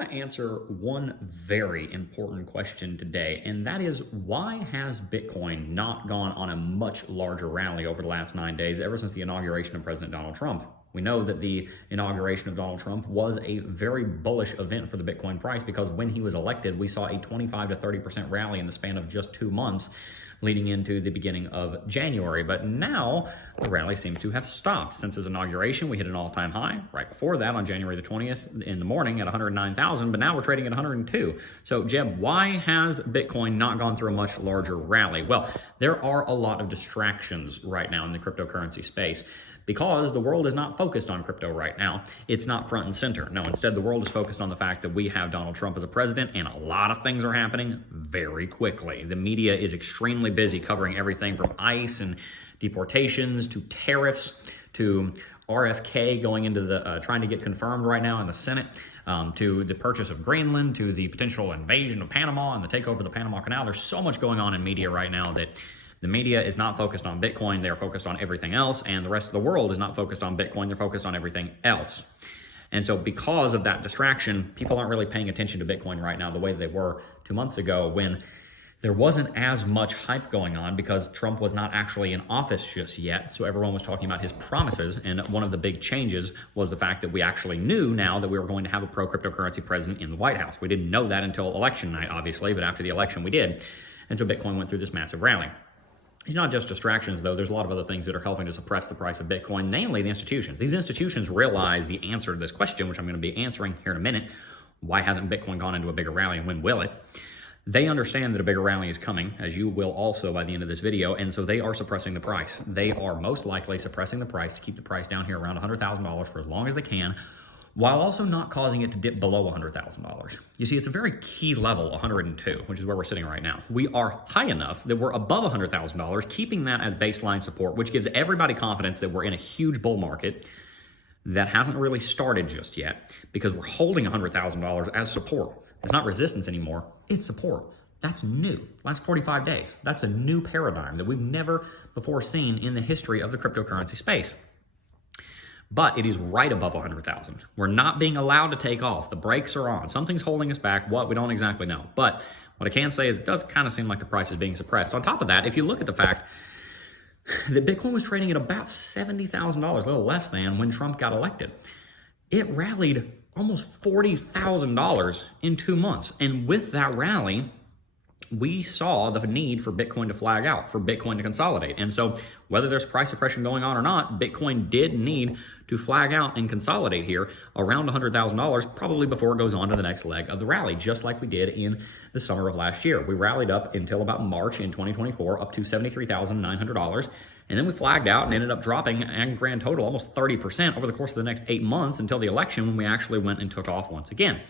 want to answer one very important question today, and that is, why has Bitcoin not gone on a much larger rally over the last 9 days ever since the inauguration of President Donald Trump? We know that the inauguration of Donald Trump was a very bullish event for the Bitcoin price because when he was elected, we saw a 25 to 30% rally in the span of just 2 months leading into the beginning of January. But now the rally seems to have stopped. Since his inauguration, we hit an all-time high. Right before that, on January the 20th in the morning at 109,000, but now we're trading at 102. So Jeb, why has Bitcoin not gone through a much larger rally? Well, there are a lot of distractions right now in the cryptocurrency space, because the world is not focused on crypto right now. It's not front and center. No, instead the world is focused on the fact that we have Donald Trump as a president, and a lot of things are happening very quickly. The media is extremely busy covering everything from ICE and deportations to tariffs to RFK going into the trying to get confirmed right now in the Senate, to the purchase of Greenland, to the potential invasion of Panama and the takeover of the Panama Canal. There's so much going on in media right now that the media is not focused on Bitcoin. They're focused on everything else. And the rest of the world is not focused on Bitcoin. They're focused on everything else. And so because of that distraction, people aren't really paying attention to Bitcoin right now the way they were 2 months ago, when there wasn't as much hype going on because Trump was not actually in office just yet. So everyone was talking about his promises. And one of the big changes was the fact that we actually knew now that we were going to have a pro-cryptocurrency president in the White House. We didn't know that until election night, obviously, but after the election we did. And so Bitcoin went through this massive rally. It's not just distractions, though. There's a lot of other things that are helping to suppress the price of Bitcoin, namely the institutions. These institutions realize the answer to this question, which I'm going to be answering here in a minute. Why hasn't Bitcoin gone into a bigger rally, and when will it? They understand that a bigger rally is coming, as you will also by the end of this video, and so they are suppressing the price. They are most likely suppressing the price to keep the price down here around $100,000 for as long as they can, while also not causing it to dip below $100,000. You see, it's a very key level, 102, which is where we're sitting right now. We are high enough that we're above $100,000, keeping that as baseline support, which gives everybody confidence that we're in a huge bull market that hasn't really started just yet, because we're holding $100,000 as support. It's not resistance anymore, it's support. That's new. Last 45 days. That's a new paradigm that we've never before seen in the history of the cryptocurrency space. But it is right above 100,000. We're not being allowed to take off. The brakes are on. Something's holding us back. What? We don't exactly know. But what I can say is it does kind of seem like the price is being suppressed. On top of that, if you look at the fact that Bitcoin was trading at about $70,000, a little less than, when Trump got elected, it rallied almost $40,000 in 2 months. And with that rally, we saw the need for Bitcoin to flag out, for Bitcoin to consolidate. And so whether there's price suppression going on or not, Bitcoin did need to flag out and consolidate here around $100,000, probably before it goes on to the next leg of the rally, just like we did in the summer of last year. We rallied up until about March in 2024, up to $73,900. And then we flagged out and ended up dropping in grand total almost 30% over the course of the next 8 months until the election, when we actually went and took off once again.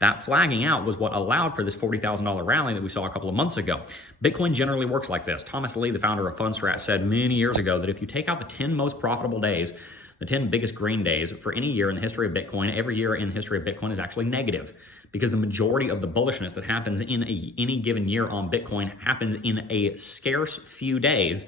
That flagging out was what allowed for this $40,000 rally that we saw a couple of months ago. Bitcoin generally works like this. Thomas Lee, the founder of Fundstrat, said many years ago that if you take out the 10 most profitable days, the 10 biggest green days for any year in the history of Bitcoin, every year in the history of Bitcoin is actually negative, because the majority of the bullishness that happens in any given year on Bitcoin happens in a scarce few days.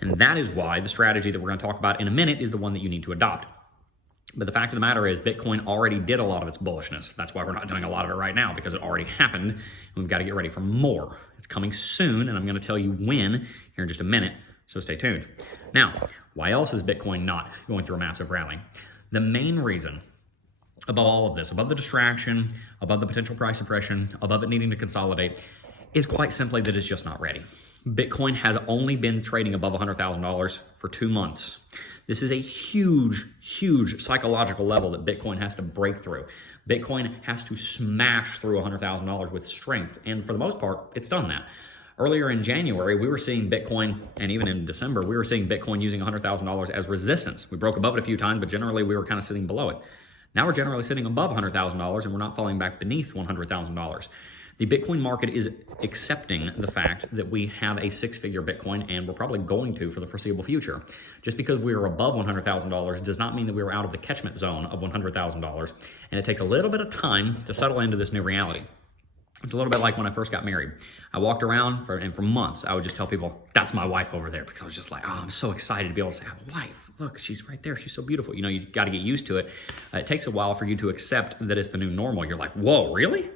And that is why the strategy that we're going to talk about in a minute is the one that you need to adopt. But the fact of the matter is, Bitcoin already did a lot of its bullishness. That's why we're not doing a lot of it right now, because it already happened, and we've got to get ready for more. It's coming soon, and I'm going to tell you when here in just a minute, so stay tuned. Now, why else is Bitcoin not going through a massive rally? The main reason above all of this, above the distraction, above the potential price suppression, above it needing to consolidate, is quite simply that it's just not ready. Bitcoin has only been trading above $100,000 for 2 months. This is a huge, huge psychological level that Bitcoin has to break through. Bitcoin has to smash through $100,000 with strength, and for the most part, it's done that. Earlier in January, we were seeing Bitcoin, and even in December, we were seeing Bitcoin using $100,000 as resistance. We broke above it a few times, but generally we were kind of sitting below it. Now we're generally sitting above $100,000, and we're not falling back beneath $100,000. The Bitcoin market is accepting the fact that we have a six-figure Bitcoin, and we're probably going to for the foreseeable future. Just because we are above $100,000 does not mean that we are out of the catchment zone of $100,000, and it takes a little bit of time to settle into this new reality. It's a little bit like when I first got married. I walked around and for months, I would just tell people, that's my wife over there, because I was just like, oh, I'm so excited to be able to say, I have a wife. Look, she's right there. She's so beautiful. You know, you got to get used to it. It takes a while for you to accept that it's the new normal. You're like, whoa, really?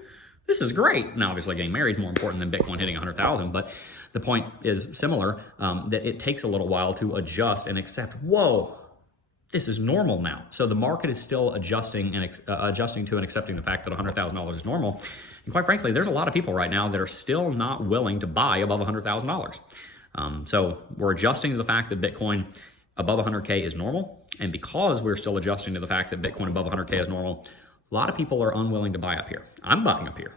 This is great. Now, obviously, getting married is more important than Bitcoin hitting 100,000, but the point is similar, that it takes a little while to adjust and accept, whoa, this is normal now. So the market is still adjusting to and accepting the fact that $100,000 is normal. And quite frankly, there's a lot of people right now that are still not willing to buy above $100,000. So we're adjusting to the fact that Bitcoin above 100K is normal. And because we're still adjusting to the fact that Bitcoin above 100K is normal, a lot of people are unwilling to buy up here. I'm buying up here,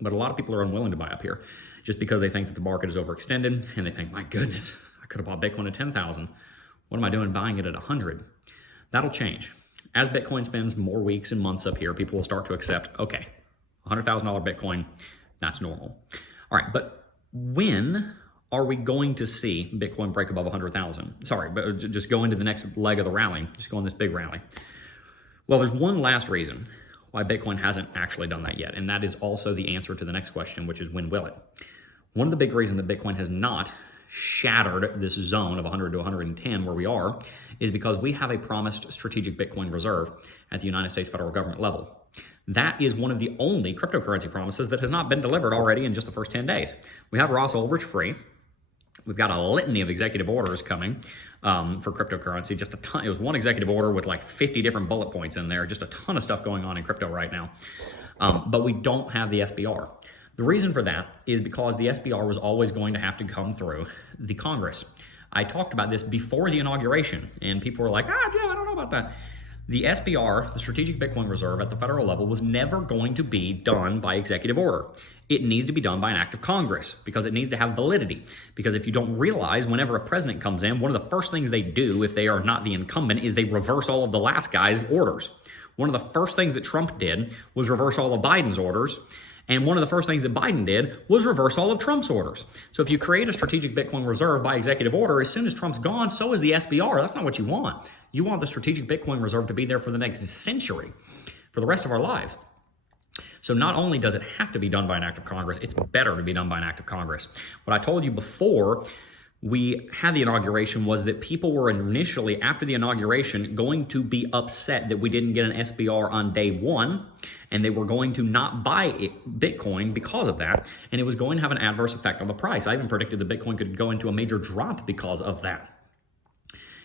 but a lot of people are unwilling to buy up here just because they think that the market is overextended and they think, my goodness, I could have bought Bitcoin at 10,000. What am I doing buying it at 100? That'll change. As Bitcoin spends more weeks and months up here, people will start to accept, okay, $100,000 Bitcoin, that's normal. All right, but when are we going to see Bitcoin break above 100,000? Sorry, but just go into the next leg of the rally, just go on this big rally. Well, there's one last reason why Bitcoin hasn't actually done that yet, and that is also the answer to the next question, which is when will it? One of the big reasons that Bitcoin has not shattered this zone of 100 to 110 where we are is because we have a promised strategic Bitcoin reserve at the United States federal government level. That is one of the only cryptocurrency promises that has not been delivered already in just the first 10 days. We have Ross Ulbricht free. We've got a litany of executive orders coming for cryptocurrency, just a ton. It was one executive order with like 50 different bullet points in there, just a ton of stuff going on in crypto right now. But we don't have the SBR. The reason for that is because the SBR was always going to have to come through the Congress. I talked about this before the inauguration, and people were like, Joe, I don't know about that. The SBR, the Strategic Bitcoin Reserve at the federal level, was never going to be done by executive order. It needs to be done by an act of Congress because it needs to have validity. Because if you don't realize, whenever a president comes in, one of the first things they do if they are not the incumbent is they reverse all of the last guy's orders. One of the first things that Trump did was reverse all of Biden's orders. And one of the first things that Biden did was reverse all of Trump's orders. So if you create a strategic Bitcoin reserve by executive order, as soon as Trump's gone, so is the SBR. That's not what you want. You want the strategic Bitcoin reserve to be there for the next century, for the rest of our lives. So not only does it have to be done by an act of Congress, it's better to be done by an act of Congress. What I told you before we had the inauguration was that people were initially, after the inauguration, going to be upset that we didn't get an SBR on day one, and they were going to not buy Bitcoin because of that, and it was going to have an adverse effect on the price. I even predicted that Bitcoin could go into a major drop because of that.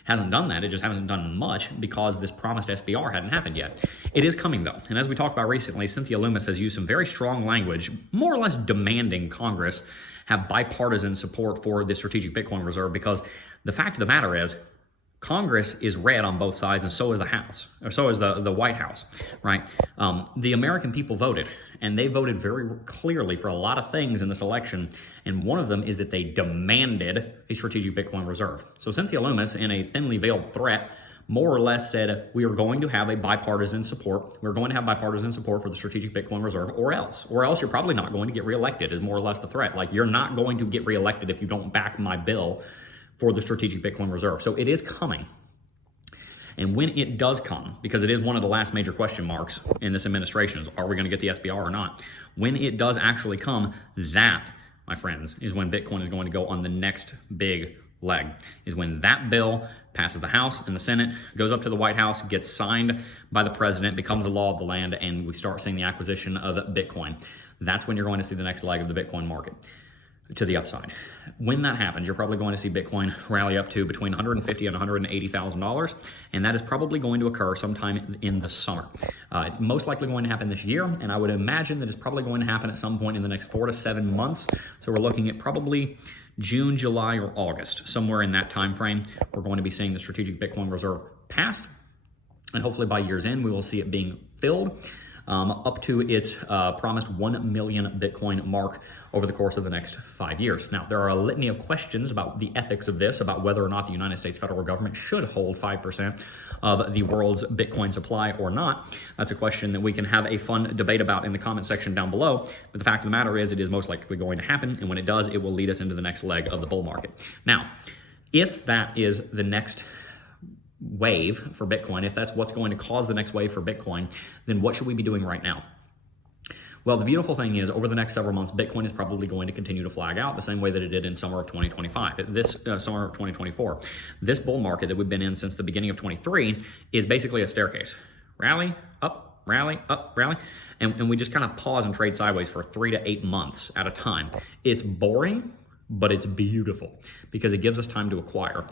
Hasn't done that. It just hasn't done much because this promised SBR hadn't happened yet. It is coming, though. And as we talked about recently, Cynthia Lummis has used some very strong language, more or less demanding Congress have bipartisan support for the strategic Bitcoin reserve, because the fact of the matter is Congress is red on both sides, and so is the House, or so is the White House, right? The American people voted, and they voted very clearly for a lot of things in this election, and one of them is that they demanded a strategic Bitcoin reserve. So Cynthia Lummis, in a thinly veiled threat, more or less said, we are going to have a bipartisan support. We're going to have bipartisan support for the strategic Bitcoin reserve, or else you're probably not going to get reelected, is more or less the threat. Like, you're not going to get reelected if you don't back my bill for the strategic Bitcoin reserve. So it is coming. And when it does come, because it is one of the last major question marks in this administration, is are we going to get the SBR or not? When it does actually come, that, my friends, is when Bitcoin is going to go on the next big leg, is when that bill passes the House and the Senate, goes up to the White House, gets signed by the president, becomes the law of the land, and we start seeing the acquisition of Bitcoin. That's when you're going to see the next leg of the Bitcoin market to the upside. When that happens, you're probably going to see Bitcoin rally up to between $150,000 and $180,000, and that is probably going to occur sometime in the summer. It's most likely going to happen this year, and I would imagine that it's probably going to happen at some point in the next 4 to 7 months. So we're looking at probably June, July, or August, somewhere in that time frame. We're going to be seeing the strategic Bitcoin reserve passed, and hopefully by year's end, we will see it being filled up to its promised 1 million Bitcoin mark over the course of the next 5 years. Now, there are a litany of questions about the ethics of this, about whether or not the United States federal government should hold 5% of the world's Bitcoin supply or not. That's a question that we can have a fun debate about in the comment section down below. But the fact of the matter is, it is most likely going to happen. And when it does, it will lead us into the next leg of the bull market. Now, if that is the next wave for Bitcoin, if that's what's going to cause the next wave for Bitcoin, then what should we be doing right now? Well, the beautiful thing is over the next several months, Bitcoin is probably going to continue to flag out the same way that it did in summer of 2025, this summer of 2024. This bull market that we've been in since the beginning of 23 is basically a staircase. Rally, up, rally, up, rally. And we just kind of pause and trade sideways for 3 to 8 months at a time. It's boring, but it's beautiful because it gives us time to acquire.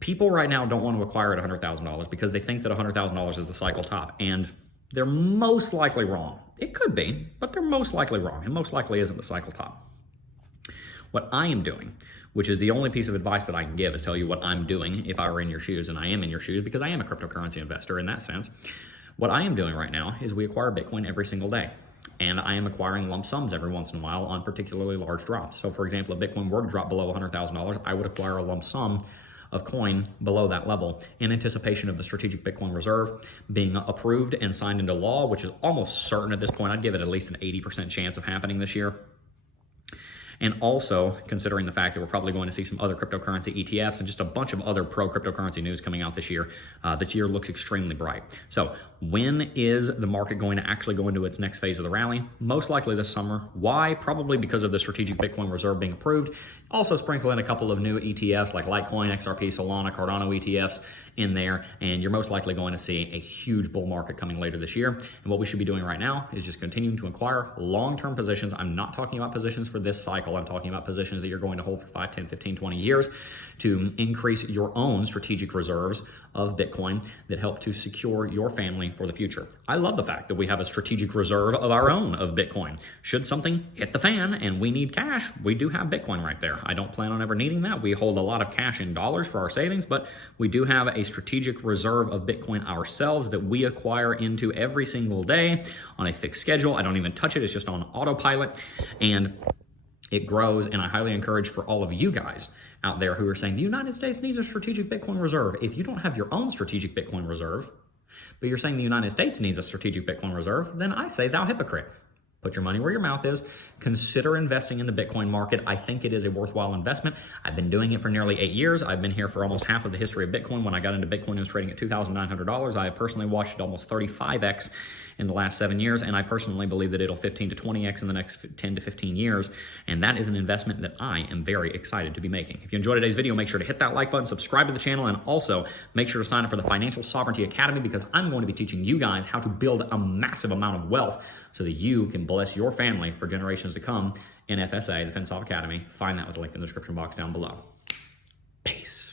People right now don't want to acquire at $100,000 because they think that $100,000 is the cycle top, and they're most likely wrong. It could be, but they're most likely wrong, and most likely isn't the cycle top. What I am doing, which is the only piece of advice that I can give, is tell you what I'm doing if I were in your shoes, and I am in your shoes because I am a cryptocurrency investor in that sense. What I am doing right now is we acquire Bitcoin every single day. And I am acquiring lump sums every once in a while on particularly large drops. So for example, if Bitcoin were to drop below $100,000, I would acquire a lump sum of coin below that level in anticipation of the strategic Bitcoin reserve being approved and signed into law, which is almost certain at this point. I'd give it at least an 80% chance of happening this year. And also considering the fact that we're probably going to see some other cryptocurrency ETFs and just a bunch of other pro cryptocurrency news coming out this year looks extremely bright. So when is the market going to actually go into its next phase of the rally? Most likely this summer. Why? Probably because of the strategic Bitcoin reserve being approved. Also sprinkle in a couple of new ETFs like Litecoin, XRP, Solana, Cardano ETFs in there, and you're most likely going to see a huge bull market coming later this year. And what we should be doing right now is just continuing to acquire long-term positions. I'm not talking about positions for this cycle. I'm talking about positions that you're going to hold for 5, 10, 15, 20 years to increase your own strategic reserves of Bitcoin that help to secure your family for the future. I love the fact that we have a strategic reserve of our own of Bitcoin. Should something hit the fan and we need cash, we do have Bitcoin right there. I don't plan on ever needing that. We hold a lot of cash in dollars for our savings, but we do have a strategic reserve of Bitcoin ourselves that we acquire into every single day on a fixed schedule. I don't even touch it. It's just on autopilot, and it grows. And I highly encourage for all of you guys out there who are saying the United States needs a strategic Bitcoin reserve. If you don't have your own strategic Bitcoin reserve, but you're saying the United States needs a strategic Bitcoin reserve, then I say thou hypocrite. Put your money where your mouth is. Consider investing in the Bitcoin market. I think it is a worthwhile investment. I've been doing it for nearly 8 years. I've been here for almost half of the history of Bitcoin. When I got into Bitcoin, it was trading at $2,900. I have personally watched it almost 35x in the last 7 years, and I personally believe that it'll 15 to 20x in the next 10 to 15 years, and that is an investment that I am very excited to be making. If you enjoyed today's video, make sure to hit that like button, subscribe to the channel, and also make sure to sign up for the Financial Sovereignty Academy, because I'm going to be teaching you guys how to build a massive amount of wealth so that you can bless your family for generations to come in FSA, the FinSov Academy. Find that with the link in the description box down below. Peace.